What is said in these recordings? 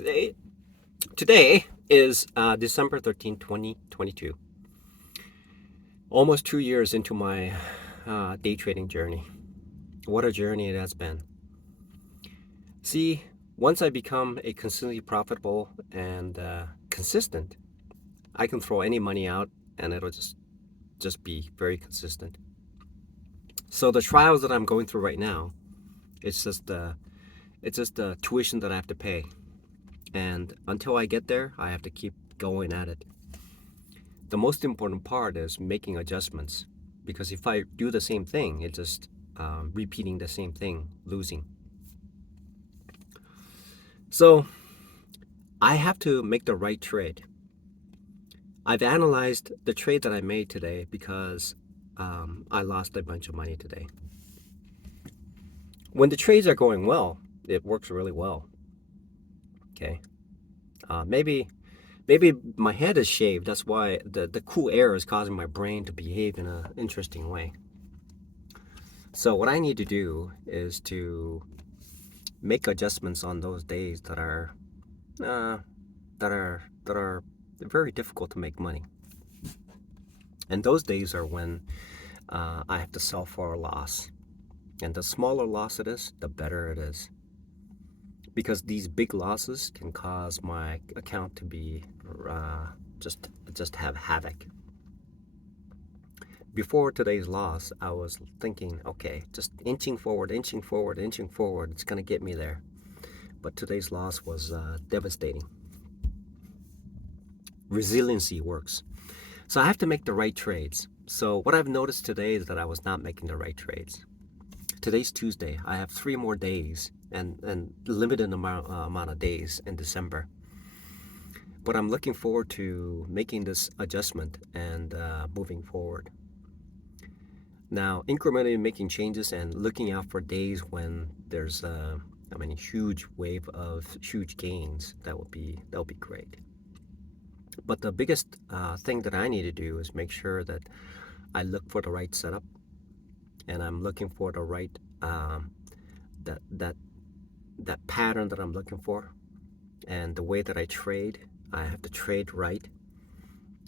Today, today is December 13th, 2022. Almost 2 years into my day trading journey. What a journey it has been. See, once I become a consistently profitable and consistent, I can throw any money out and it'll just be very consistent. So the trials that I'm going through right now, it's just the tuition that I have to pay. And until I get there, I have to keep going at it. The most important part is making adjustments, because if I do the same thing, it's just repeating the same thing, losing. So I have to make the right trade. I've analyzed the trade that I made today because I lost a bunch of money today. When the trades are going well, it works really well. Okay, maybe my head is shaved. That's why the cool air is causing my brain to behave in an interesting way. So what I need to do is to make adjustments on those days uh, that are very difficult to make money. And those days are when I have to sell for a loss. And the smaller loss it is, the better it is. Because these big losses can cause my account to be just have havoc. Before today's loss, I was thinking, okay, just inching forward, inching forward, inching forward. It's gonna get me there. But today's loss was devastating. Resiliency works. So I have to make the right trades. So what I've noticed today is that I was not making the right trades. Today's Tuesday. I have 3 more days and limited amount of days in December. But I'm looking forward to making this adjustment and moving forward. Now, incrementally making changes and looking out for days when there's a huge wave of huge gains. That would be great. But the biggest thing that I need to do is make sure that I look for the right setup, and I'm looking for the right that pattern that I'm looking for, and the way that I trade. I have to trade right,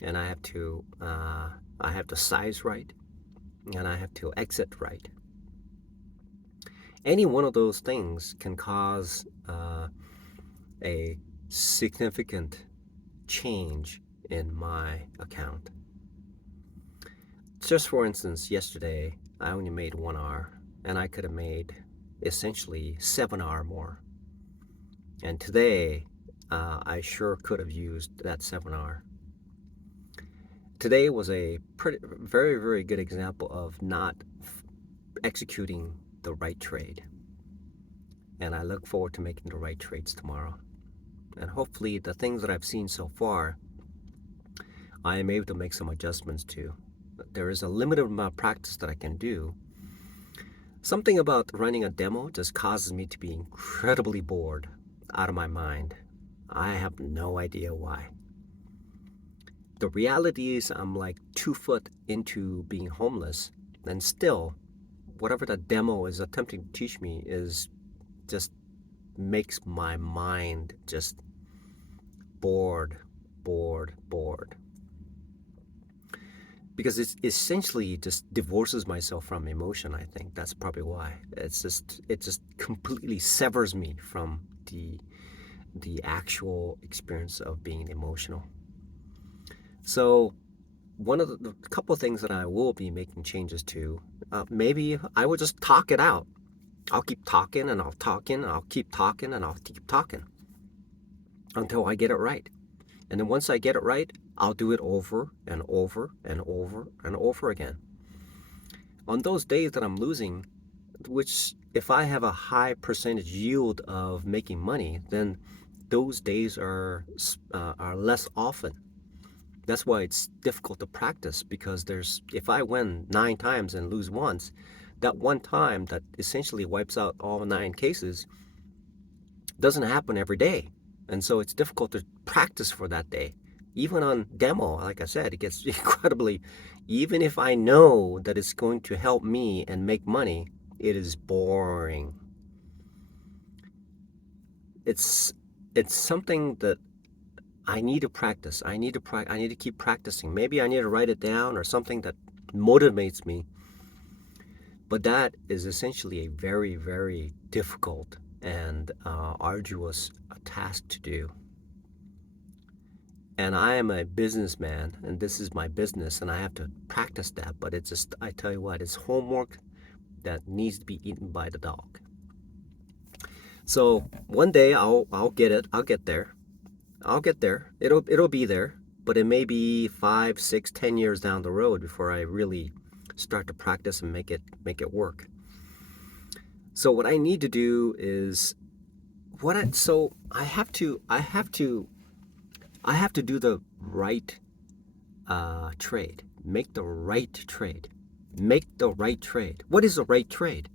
and I have to size right, and I have to exit right. Any one of those things can cause a significant change in my account. Just for instance, yesterday I only made 1 hour, and I could have made essentially 7 hour more. And today, I sure could have used that 7 hour. Today was a very, very good example of not executing the right trade. And I look forward to making the right trades tomorrow. And hopefully the things that I've seen so far, I am able to make some adjustments to. There is a limited amount of practice that I can do. Something about running a demo just causes me to be incredibly bored, out of my mind. I have no idea why. The reality is I'm like 2 foot into being homeless, and still, whatever the demo is attempting to teach me is just makes my mind just bored. Because it essentially just divorces myself from emotion. I think that's probably why. It just completely severs me from the actual experience of being emotional. So one of the couple of things that I will be making changes to, maybe I will just talk it out. I'll keep talking and I'll talking and I'll keep talking and I'll keep talking until I get it right. And then once I get it right, I'll do it over and over and over and over again. On those days that I'm losing, which if I have a high percentage yield of making money, then those days are less often. That's why it's difficult to practice, because if I win 9 times and lose once, that one time that essentially wipes out all 9 cases doesn't happen every day. And so it's difficult to practice for that day. Even on demo, like I said, it gets incredibly, even if I know that it's going to help me and make money, it is boring. It's it's something that I need to practice. I need to keep practicing. Maybe I need to write it down or something that motivates me. But that is essentially a very, very difficult and arduous task to do. And I am a businessman, and this is my business, and I have to practice that. But it's just, I tell you what, it's homework that needs to be eaten by the dog. So one day I'll get it. I'll get there. I'll get there. It'll be there. But it may be 5, 6, 10 years down the road before I really start to practice and make it work. So what I need to do is I have to do the right trade. Make the right trade. Make the right trade. What is the right trade?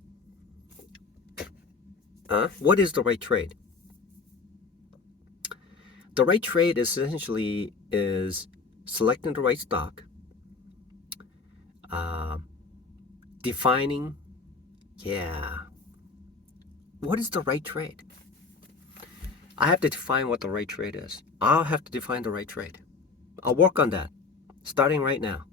What is the right trade? The right trade essentially is selecting the right stock, defining, what is the right trade? I have to define what the right trade is. I'll have to define the right trade. I'll work on that starting right now.